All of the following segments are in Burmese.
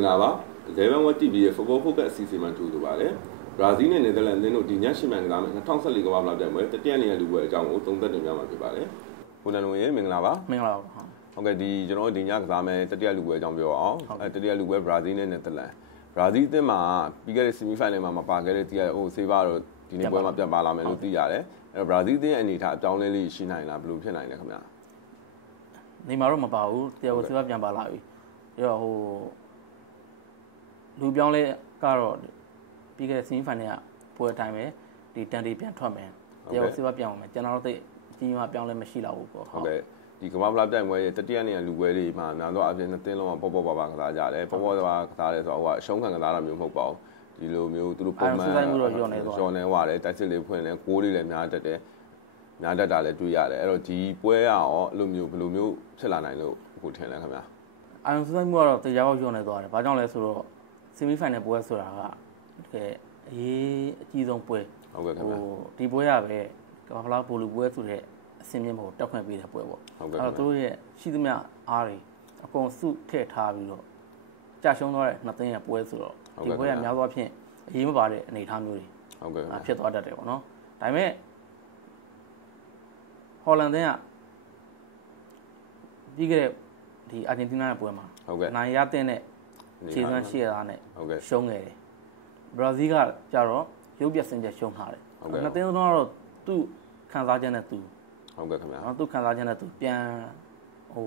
င်္ဂလာပါ11 World TV ရဲ့ Football Focus အစီအစဉ်မှာကြိုဆိုပါရစေဘရာဇီးနဲ့နယ်သာလန်အသင်းတို့ဒီညရှင်းမှန်ကစားမယ်2014ကမ္ဘာ့ဖလားပြိုင်ပွဲတတိယနေရာလူပွဲအကြောင်းကိုသုံးသပ်တင်ပြမှာဖြစ်ပါတယ်ကိုနန်လုံရေမင်္ဂလာပါမင်္ဂလာပါဟုတ်ကဲ့ဒီကျွန်တော်တို့ဒီညကစားမယ်တတိယလူပွဲအကြောင်းပြောအောင်အဲတတိယလူပွဲဘရာဇီးနဲ့နယ်သာလန်ဘရာဇီးအသင်းမှာပြီးခဲ့တဲ့ semi final မှာမပါခဲ့တဲ့တီးရဟိုဆေးဘာတော့ဒီနေ့ပွဲမှာပြန်ပါလာမယ်လို့သိရတယ်အဲ့တော့ဘရာဇီးအသင်းအနေထားအကြောင်းလဲလေးရှိနိုင်လားဘယ်လိုဖြစ်နိုင်လဲခင်ဗျာနေမှာတော့မပါဘူးတရားဝင်ဆေးပါပြန်ပါလာပြီပြီးတော့ဟို လူပြောင်းလဲကတော့ပြီးခဲ့တဲ့ semi final ကပွဲအတိုင်းပဲဒီတန်တီပြန်ထွက်မယ်တရားဝင်ဆေးပါပြန်အောင်မယ်ကျွန်တော်တို့သိကြီးမှပြောင်းလဲမရှိတော့ဘူးပေါ့ဟုတ်ကဲ့ဒီကမ္ဘာဖလားပြိုင်ပွဲရဲ့တတိယနေရာလူပွဲတွေမှာများသောအားဖြင့်နှစ်သင်းလုံးကပေါ့ပေါ့ပါပါကစားကြတယ်ပေါ့ပေါ့ပါကစားတယ်ဆိုတော့ဟိုကအရှုံးခံကစားတာမျိုးမဟုတ်ပါဘူးဒီလိုမျိုးသူတို့ပုံမှန်ကျော်နေသွားတယ်တိုက်စစ်လေးဖွင့်တယ်ကိုးလေးလည်းများတတ်တယ်များတတ်တာလည်းတွေ့ရတယ်အဲ့တော့ဒီပွဲကရောအဲ့လိုမျိုးဘယ်လိုမျိုးဖြစ်လာနိုင်လို့အခုထင်လဲခင်ဗျာအာရုံစူးစိုက်မှုကတော့တရားရောက်ညွန့်နေသွားတယ်ဘာကြောင့်လဲဆိုတော့ semi final ပွဲဆိုတာကတကယ်အရေးအကြီးဆုံးပွဲဟုတ်ကဲ့ခင်ဗျာဒီပွဲရပဲကမ္ဘာဖလားပိုလူပွဲဆိုတဲ့အစင်းမြင့်ဖို့တက်ခွင့်ပေးတဲ့ပွဲပေါ့ဟုတ်ကဲ့အဲ့တော့သူတို့ရဲ့ရှိသမျှအားတွေအကုန်စုထည့်ထားပြီးတော့ကြာရှုံးသွားတဲ့နှစ်သိန်းရဲ့ပွဲဆိုတော့ဒီပွဲကများသောအားဖြင့်အရေးမပါတဲ့အနေအထားမျိုးတွေဟုတ်ကဲ့ခင်ဗျာဖြစ်သွားတတ်တယ်ပေါ့နော်ဒါပေမဲ့ဟော်လန်သင်းကပြီးခဲ့တဲ့ဒီအာဂျင်တီးနားရဲ့ပွဲမှာဟုတ်ကဲ့နိုင်ရတဲ့နဲ့ ခြေစွမ်းရှိရတာနဲ့ဟုတ်ကဲ့ရှုံးခဲ့တယ်ဘရာဇီးကကြတော့ရုပ်ပြစင်ချက်ရှုံးထားတယ်ဟုတ်ကဲ့နှစ်သင်းလုံးကတော့သူ့ခံစားချက်နဲ့သူဟုတ်ကဲ့ခင်ဗျာနော်သူခံစားချက်နဲ့သူပြန်ဟို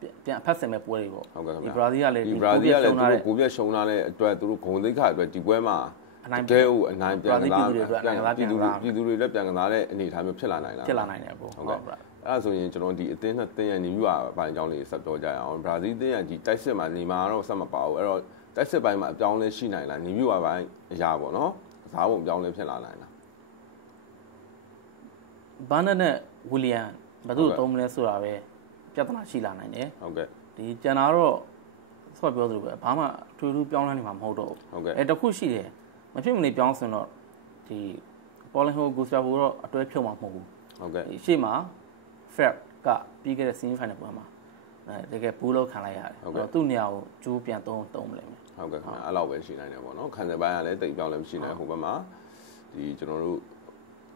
ပြန်ပြန်အဖက်ဆင်မဲ့ပွဲတွေပေါ့ဟုတ်ကဲ့ခင်ဒီဗျာဘရာဇီးကလည်းဒီဘရာဇီးကလည်းသူတာတို့ကိုပြက်ရှုံးလာတဲ့အတွက်သူတို့ဂုံသိက္ခာအတွက်ဒီပွဲမှာ အနိုင်တကယ်ကိုအနိုင်ပြန်ကစားပြည်သူတွေအတွက်အနိုင်ကစားပြန်ပြည်ကသူစားပြည်သူတွေလည်းပြန်ကစားတဲ့အနေအထားမျိုးဖြစ်လာနိုင်လားဖြစ်လာနိုင်တယ်ပေါ့ဟုတ်ကဲ့အဲ့ဒါဆိုရင်ကျွန်တော်ဒီအသင်းနှစ်သင်းရဲ့ညီမှုအပိုင်းအကြောင်းလေးဆက်ပြောကြရအောင်ဘရာဇီးသင်းရဲ့ဒီတိုက်စစ်မှာနေမှာတော့ဆက်မပါဘူးအဲ့တော့တိုက်စစ်ပိုင်းမှာအပြောင်းလဲရှိနိုင်လားညီမှုအပိုင်းအရာပေါ့နော်ကစားပုံအပြောင်းလဲဖြစ်လာနိုင်လားဘာနက်နဲ့ဝီလီယံဘယ်သူဟုတ်ကဲ့သုံးမလဲဆိုတာပဲပြဿနာရှိလာနိုင်တယ်ဟုတ်ကဲ့ဒီကျန်တာတော့ဆော့ပြောသလိုပဲဘာမှထွေထူးပြောင်းလဲနေမှာမဟုတ်တော့ဘူးဟုတ်ကဲ့အဲတခုရှိတယ် မဖြစ်မနေပြောင်းဆိုရင်တော့ဒီပေါ်လင်ဟိုဂူစတာဗိုတော့အတွဲဖြုတ်မှာမဟုတ်ဘူးဟုတ်ကဲ့ဒီရှေ့မှာ Fred ကပြီးခဲ့တဲ့ semi final ပွဲမှာအဲတကယ်ဘူးလောက်ခံလိုက်ရတယ်အဲ့တော့သူ့နေရာကိုဂျိုးပြန်သုံးသုံးမလဲမယ်ဟုတ်ကဲ့ခင်ဗျာအဲ့လောက်ပဲရှိနိုင်တယ်ပေါ့နော်ခံစားပိုင်းကလည်းတိတ်ပြောင်းလဲမရှိနိုင်ဟိုဘက်မှာဒီကျွန်တော်တို့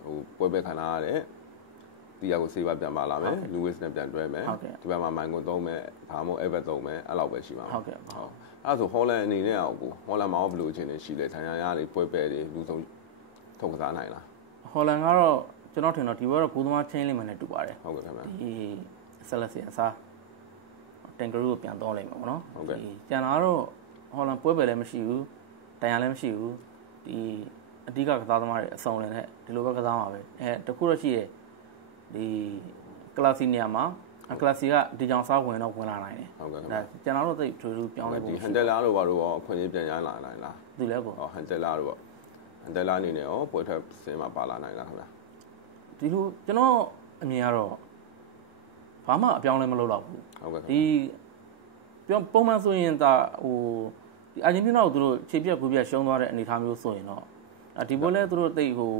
ဟိုပွဲပဲခံလာရတဲ့ တီယာကိုစေးပါပြန်ပါလာမယ်လူဝစ်နဲ့ပြန်တွဲမယ်ဟုတ်ကဲ့ဒီဘက်မှာမိုင်ကိုသုံးမယ်ဘာမို့အဲဘက်သုံးမယ်အဲ့လောက်ပဲရှိမှာပါဟုတ်ကဲ့ဟုတ်ဟုတ်အဲ့ဒါဆိုဟောလန်အနေနဲ့အောင်ကိုဟောလန်မှာရောဘယ်လိုအခြေအနေရှိလဲထိုင်ရရတွေပွဲပဲတွေလူဆုံးထုတ်ကစားနိုင်လားဟော်လန်ကတော့ကျွန်တော်ထင်တော့ဒီဘက်တော့ကိုသမားချင်းလိမ့်မယ်နဲ့တူပါတယ်ဟုတ်ကဲ့ခင်ဗျာဒီဆက်လက်စီအစားတင်ဂရူကိုပြန်တော့လိမ့်မယ်ပေါ့နော်ဟုတ်ကဲ့ဒီကျန်တာကတော့ဟော်လန်ပွဲပဲလည်းမရှိဘူးတန်ရလည်းမရှိဘူးဒီအဓိကကစားသမားတွေအစုံလည်းနဲ့ဒီလိုပဲကစားမှာပဲအဲတခုတော့ရှိရဲ့ ဒီကလပ်စီနေရာမှာကလပ်စီကဒီကြောင်စားဝင်တော့ဝင်လာနိုင်တယ်ဟုတ်ကဲ့ခင်ဒါဗျာကျန်တာတော့သိထူထူပြောင်းလဲဒီဖို့ဟန်တယ်လာတို့ဘာလို့ရောအခွင့်အရေးပြန်ရလာနိုင်လားသူလည်းပေါ့ဟောဟန်တယ်လာတို့ပေါ့ဟန်တယ်လာအနေနဲ့ရောပွဲထက်စင်းမှာပါလာနိုင်လားခင်ဗျာဒီလိုကျွန်တော်အမြင်ကတော့ဘာမှအပြောင်းလဲမလုပ်တော့ဘူးဟုတ်ကဲ့ခင်ဒီပြောပုံမှန်ဆိုရင်ဒါဟိုဒီအာဂျင်တီးနားကိုသူတို့ခြေပြက်ကူပြက်ရှုံးသွားတဲ့အနေအထားမျိုးဆိုရင်တော့အဒီပွဲလဲသူတို့တိတ်ဟို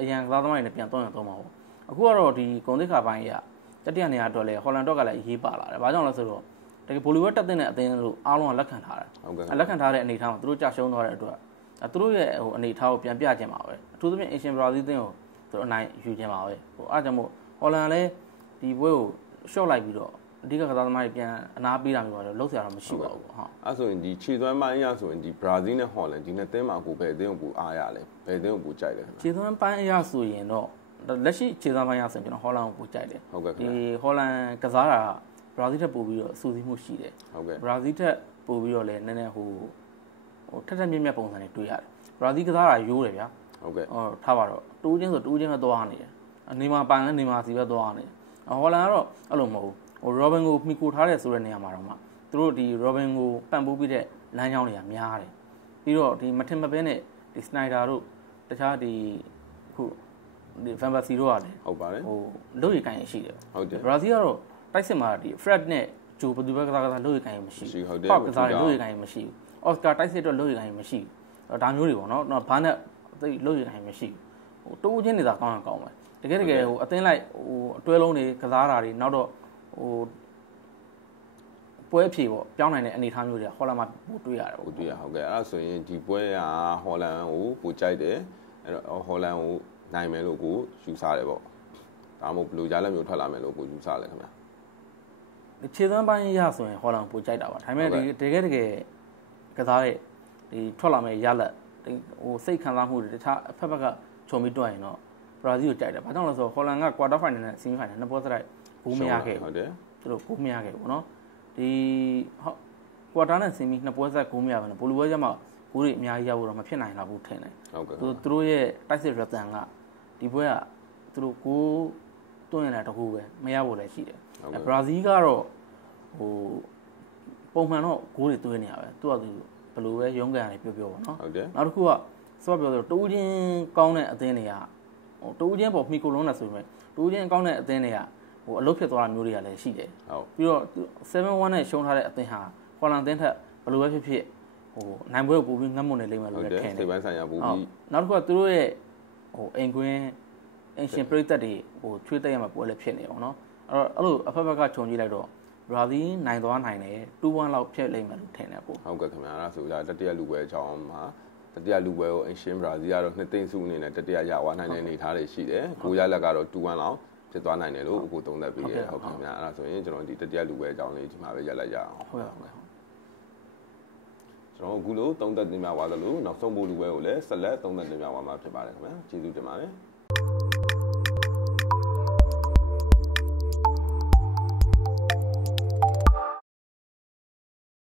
အရန်ကစားသမားတွေနဲ့ပြန်တော့ရင်တော့မှာပေါ့အခုကတော့ဒီဂုံတိခါပိုင်းရတတိယနေရာအတွက်လဲဟော်လန်တော့ကလည်းအရေးပါလာတယ်။ဘာကြောင့်လဲဆိုတော့တကယ်ဘိုလီဝက်တက်တဲ့အသင်းတို့အားလုံးကလက်ခံထားတယ်ဟုတ်ကဲ့။လက်ခံထားတဲ့အနေအထားမှာသူတို့ကြာရှုံးသွားတဲ့အတွက်အဲသူတို့ရဲ့ဟိုအနေအထားကိုပြန်ပြခြင်းပါပဲ။အထူးသဖြင့်အင်ရှင်ဘရာဇီးအသင်းကိုသူတို့အနိုင်ယူခြင်းပါပဲ။ဟိုအားကြောင့်မို့ဟော်လန်လည်းဒီပွဲကိုရှော့လိုက်ပြီးတော့ အဓိကကစားသမားတွေပြန်အနာပေးတာမျိုးပါတော့လုံးစရာတော့မရှိပါဘူးပေါ့ဟုတ်အဲ့ဆိုရင်ဒီခြေသွမ်းပိုင်းအရဆိုရင်ဒီဘရာဇီးနဲ့ဟော်လန်ဒီနှစ်သင်းမှာကိုဘယ်အသင်းကိုပူအားရလဲဘယ်အသင်းကိုပူကြိုက်လဲခင်ဗျာခြေသွမ်းပိုင်းအရဆိုရင်တော့လက်ရှိခြေသွမ်းပိုင်းအရဆိုရင်ကျွန်တော်ဟော်လန်ကိုပိုကြိုက်တယ်ဟုတ်ကဲ့ခင်ဒီဗျာဟော်လန်ကစားတာဘရာဇီးထက်ပိုပြီးတော့စူးစီးမှုရှိတယ်ဟုတ်ကဲ့ဘရာဇီးထက်ပိုပြီးတော့လည်းနည်းနည်းဟိုဟိုထက်ထက်မြက်မြက်ပုံစံတွေတွေ့ရတယ်ဘရာဇီးကစားတာရိုးတယ်ဗျာဟုတ်ကဲ့ဟောထားပါတော့တူးချင်းဆိုတူးချင်းပဲသွားနေတယ်နေမှာပိုင်လဲနေမှာစီပဲသွားနေတယ်ဟော်လန်ကတော့အဲ့လိုမဟုတ်ဘူး ဟိုရောဘင်ကိုမှီကိုထားတဲ့ဆိုတဲ့နေရာမှာတော့မှသူတို့ဒီရောဘင်ကိုပန့်ပိုးပြီးတဲ့လမ်းကြောင်းတွေကများတယ်ပြီးတော့ဒီမထင်မပဲနဲ့ဒီစနိုက်ဒါတို့တခြားဒီအခုဒီဖန်ဘစီတို့ကလည်းဟုတ်ပါတယ်ဟိုလုပ်ရည်ကိုင်းရရှိတယ်ဟုတ်တယ်ဘရာဇီးကတော့တိုက်စစ်မှာဒီ Fred နဲ့ဂျိုဘယ်သူပဲကစားကစားလုပ်ရည်ကိုင်းမရှိရှိဘူးဟုတ်တယ်ပောက်ကစားတယ်လုပ်ရည်ကိုင်းမရှိဘူးအော်စကာတိုက်စစ်တော့လုပ်ရည်ကိုင်းမရှိဘူးအဲ့ဒါမျိုးတွေပေါ့နော်တော့ဘာနဲ့သိလုပ်ရည်ကိုင်းမရှိဘူးဟိုတိုးချင်းနေတာကောင်းရင်ကောင်းမယ်တကယ်တကယ်ဟိုအသင်းလိုက်ဟိုအတွဲလုံးတွေကစားတာတွေနောက်တော့ ဟိုပွဲအဖြေပေါ့ပြောင်းနိုင်တဲ့အနေအထားမျိုးတွေကဟောလန်မှာပို့တွေ့ရတယ်ပို့တွေ့ရဟုတ်ကဲ့အဲ့ဒါဆိုရင်ဒီပွဲကဟော်လန်ကိုပို့ကြိုက်တယ်အဲ့တော့ဟော်လန်ကိုနိုင်မယ်လို့ကိုယူဆတယ်ပေါ့ဒါမှမဟုတ်ဘယ်လိုကြားလက်မျိုးထွက်လာမယ်လို့ကိုယူဆလဲခင်ဗျာခြေသွမ်းပိုင်းရဆိုရင်ဟော်လန်ပို့ကြိုက်တာပါဒါပေမဲ့ဒီတကယ်တကယ်ကစားတဲ့ဒီထွက်လာမယ့်ရလက်ဟိုစိတ်ခံစားမှုတွေတခြားအဖက်ဖက်ကခြုံပြီးတွက်ရင်တော့ ဘရာဇီးကိုကြိုက်တယ်ဘာကြောင့်လဲဆိုတော့ဟော်လန်က quarter final နဲ့ semi final နှစ်ပွဲစတိုက်ဘူးမရခဲ့ဟုတ်တယ်သူတို့ဘူးမရခဲ့ဘူးနော်ဒီဟုတ် quarter နဲ့ semi နှစ်ပွဲဆက်ဘူးမရဘူးနော်ဘိုလူပွဲကျမှဘူးတွေအများကြီးရဖို့တော့မဖြစ်နိုင်လာဘူးထင်တယ်ဟုတ်ကဲ့သူတို့ရဲ့တိုက်စစ်ရတန်ကဒီပွဲကသူတို့ကိုတွန်းရတာတခုပဲမရဖို့လည်းရှိတယ်ဘရာဇီးကတော့ဟိုပုံမှန်တော့ဂိုးတွေသွင်းနေရပဲသူကသူဘယ်လိုပဲရုံးကန်ရတယ်ပြောပြောပေါ့နော်ဟုတ်တယ်နောက်တစ်ခုကစောပြောဆိုတူးချင်းကောင်းတဲ့အသင်းတွေက ဟိုတိုးချင်းပေါ်မှီကိုလုံးနဲ့ဆိုပေမဲ့တိုးချင်းကောင်းတဲ့အသင်းတွေကဟိုအလုပ်ဖြစ်သွားတာမျိုးတွေကလည်းရှိတယ်ဟုတ်ပြီးတော့7-1နဲ့ရှုံးထားတဲ့အသင်းဟာဟော်လန်အသင်းထက်ဘယ်လိုပဲဖြစ်ဖြစ်ဟိုနိုင်ပွဲကိုပို့ပြီးငတ်မွနေလိမ့်မယ်လို့လည်းထင်တယ်စိတ်ပိုင်းဆိုင်ရာပို့ပြီးနောက်တစ်ခုကသူတို့ရဲ့ဟိုအိမ်ကွင်းအင်ရှင်ပရိသတ်တွေဟိုချွေးတက်ရမှာပွဲလည်းဖြစ်နေအောင်နော်အဲ့တော့အဲ့လိုအဖက်ဖက်ကခြုံကြည့်လိုက်တော့ရာသီနိုင်သွားနိုင်တယ်2-1လောက်ဖြစ်လိမ့်မယ်လို့ထင်တယ်ပို့ဟုတ်ကဲ့ခင်ဗျာအဲ့ဒါဆိုကြတတိယလူပွဲအကြောင်းမှာ တတိယလူပွဲကိုအင်ရှင်ဘရာဇီးကတော့နှစ်သိန်းစုအနေနဲ့တတိယရဝနိုင်တဲ့အနေအထားတွေရှိတယ်ကိုရလက်ကတော့2-1လောက်ဖြစ်သွားနိုင်တယ်လို့အခုသုံးသပ်ပြီးရဟုတ်ခင်ဗျာအဲ့ဒါဆိုရင်ကျွန်တော်ဒီတတိယလူပွဲအကြောင်းလေးဒီမှာပဲရက်လိုက်ရအောင်ဟုတ်ကဲ့ကျွန်တော်အခုလိုသုံးသက်တင်ပြပါသလိုနောက်ဆုံးဘိုးလူပွဲကိုလည်းဆက်လက်သုံးသက်တင်ပြပါမှာဖြစ်ပါတယ်ခင်ဗျာကျေးဇူးတင်ပါတယ်